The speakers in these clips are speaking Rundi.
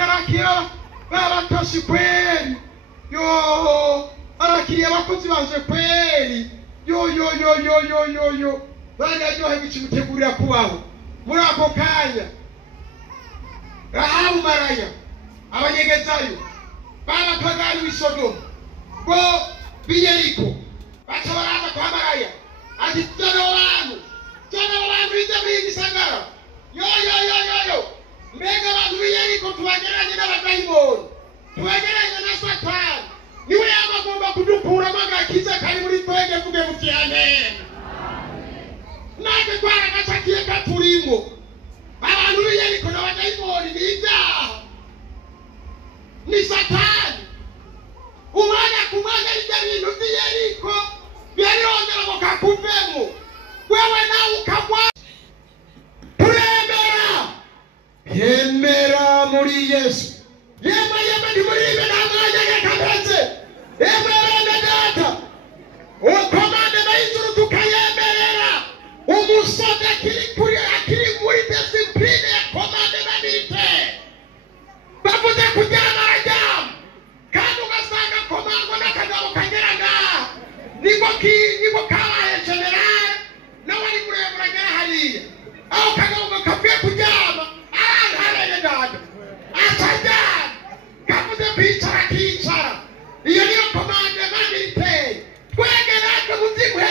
Arakira babatasi kweli. Yo arakiriye abakozi banje kweli. Yo bararyohe bikimutegurira kubaho muri ako kanya. Rahabu maraya abanyegezayo babapagani w'isodomu ngo biyeriko baca baraza kwa maraya ati tano wangu ije bigisagara yo mbega abantu biyeriko tubageranye n'abadayimoni tubageranye na Satani niwe yamagomba kudukura magakiza kari muri twege vuge muti amen. Nake kwara gacakiye katurimo abantu biyeriko n'abadayimoni ni ibyaha ni Satani umwana kumwana ibyo bintu biyeriko byarondera ngo kakuvemo wewe nawe ukagwa. Yemera muri Yesu. Yema ndi muri ibe na mwanya yakabeze. Yemera data. Ukomande bayizuru tukayemerera. Umusoda akiri muri discipline ya komande na militaire. Bavuze kujyana ajamu. Kandi ugasanga komango n'akagabo kageraga. Niko kabaye general. Nawe ari muremura agera hariya. Aho kagabo kavuye kujyama. Iyo niyo komande bagite twegeranye muzimwe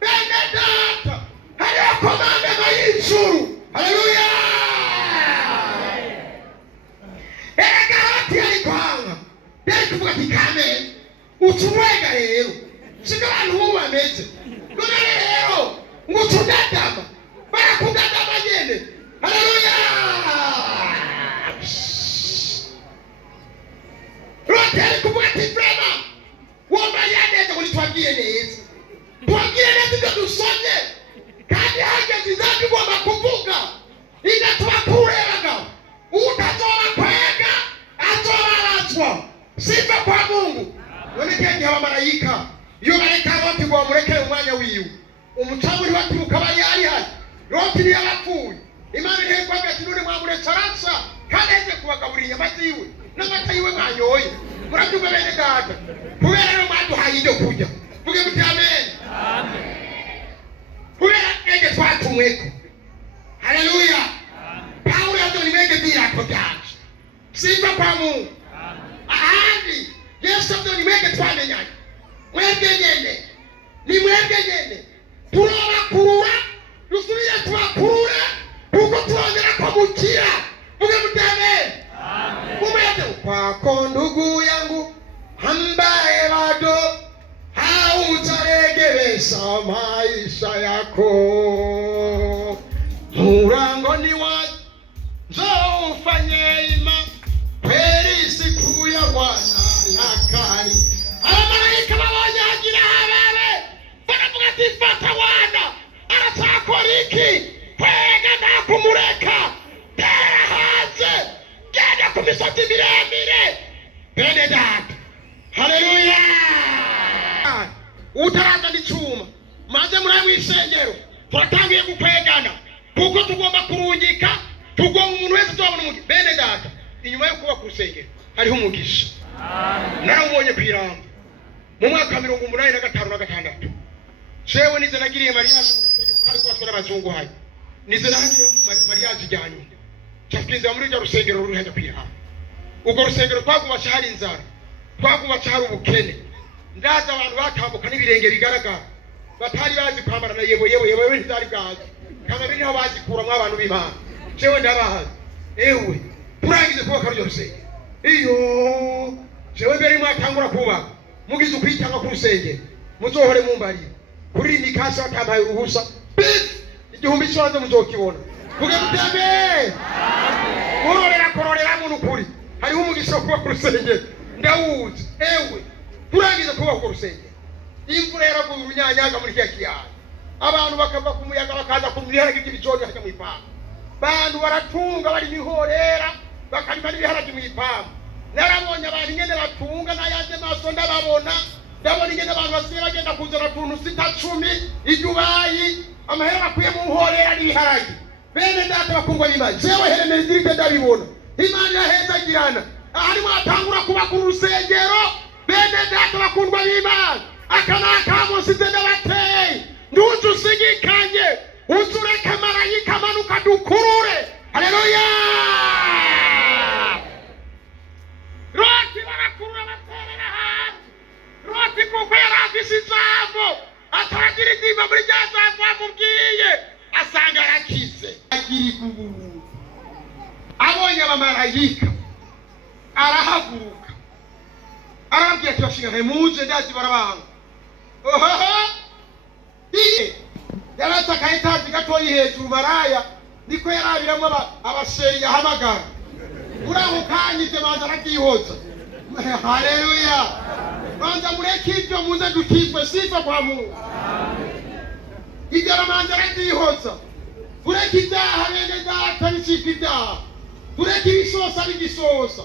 bene data hariyo komande bayinshuru. Haleluya. Ega hati alikwanga yari kuvuga ati kame utumwega rero sika abantu ubu bameze none rero ngutudadama barakudadama nyene. Haleluya. Roteli kuvuga ati frema womba yaneze kuri twagiye neza ibyo dusomye kandi hageze izandi ugomba kuvuga igatuma kureraga utazoba kwega azobaraswa sifa kwa Mungu. None kenye abamarayika iyo bareka Loti ngo bamurekere umwanya wiwe umucamu uri watibuka bayari hari Loti ni abapfuye Imana ihekwa ati none mwamuretse arapfa kandi aje kubagaburira inyama ziwe n'amata yiwe mwanyoye murabyumva bene data kubera rero mwaduhaye ibyo kurya vuge muti amen. Kubera ege twatumweko. Haleluya. Paulo yato nimege birako byanje sifa kwa Mungu. Ahandi Yesu yato nimege twamenyanye mwebwe nyene ni mwebwe nyene turabakurura dusubire tubakurura kuko turongera kumukira vuge muti amen. Kwako ndugu yangu ambaye bado hautaregelesha maisha yako murangoni wa njoo ufanye ima kweli siku ya Bwana yakari. Malaika babanyagira habare baravuga ati fata wana arasakoriki kwega na kumureka tera haze genda kumisoti miremire bene data. Haleluya. Utaraza n'icuma maze muri wisengero turatangiye gukwegana kuko tugomba kurungika tugomba umuntu wese tubona umugisha bene data. Inyuma yo kuba kusengero hariho umugisha. Narawubonye kwiramba mu mwaka 1985 na 6 jewe nize nagiriye mariage mu gasengero kari kubasora abazungu hayi nize nagiriye mariage ijyanye cyafkiza muri ryo rusengero ruri hajya kwiramba. Ugo rusengero twagubacha hari inzara twagubacha hari ubukene ndaza abantu batambuka n'ibirenge bigaragara batari bazi kwambara na yewe ntizari bwazi kama biri aho bazikura mu abantu b'Imana jewe ndabahaza ewe turangize kuba karyo rusengero iyo jewe mbere mwatangura kuba mugize kwitanga ku rusengero muzohore mu mbari kuri nikasa kabaye uruhusa igihumbi cyanze muzokibona vuge mutebe kororera muntu kuri hariho umugisha kuba ku rusengero ndawuzi ewe turangize kuba ku rusengero imvura yaraguye urunyanyaga muri kiyakiya abantu bakava ku muyaga bakaza ku biharage by'ibijoni hajya mu ipamba bantu baratunga bari mihorera bakarima n'ibiharage mu ipamba. Narabonye abantu ngene batunga nayaje maso ndababona ndabona ngene abantu basiye bagenda kuzana tuntu 6-10 ijubayi amahera bakuye mu horera n'ibiharage bene data bakungwa n'Imana jewe heremeze irike ndabibona Imana irahezagirana. Harimo atangura kubaka urusengero. Bene data bakundwa b'Imana. Akanaka musize n'abateye. Nduzu usigikanye. Uzureke marayika amanuka dukurure. Haleluya. Roti barakurura baterera hanze. Roti kuko yarafise ijambo. Ataragira idimba muri rya jambo amubwiye. Asanga arakize. Agira kuburu. Abonye abamarayika. Arahaguruka. Arambye ati bashinga muje ndazi barabanga. Ohoho. Iye. Yarataka etazi gatoyi hejuru maraya. Niko yarabiramwe abasheri yahamagara. Uraho kanyite manza ragihoza. Haleluya. Manza mureke ibyo muze dukizwe sifa kwa Mungu. Igara manza ragihoza. Ureke ibyaha bene data bicika ibyaha. Ureke ibisosa bigisosa.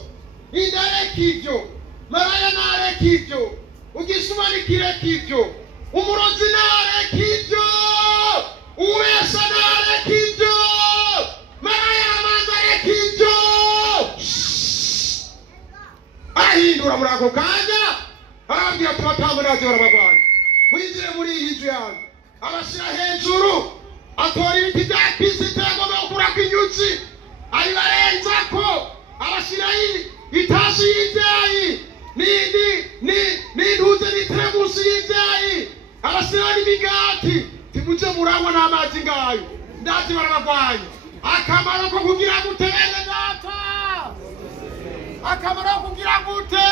Indareke ibyo. Maraya nareke ibyo. Ugisumanikire ibyo. Umurozi nareke ibyo. Uwesa nareke ibyo. Maraya manza nareke ibyo. Ahindura muri ako kanya. Arambwira ati batamurazi barabagwanya. Mwinjire muri iyi nzu yanyu. Abashyira hejuru. Atora ibiti bya pisite agomba gukurako inyuzi. Aribarenzako. Abashyira itashi y'ibyayi. N'intuze n'iteremusi y'ibyayi. Abashyira n'imigati. Timuje murangwa n'amazi ngayo. Ndazi barabagwanya. Akamaro ko kugira gute bene data. Akamaro ko kugira gute.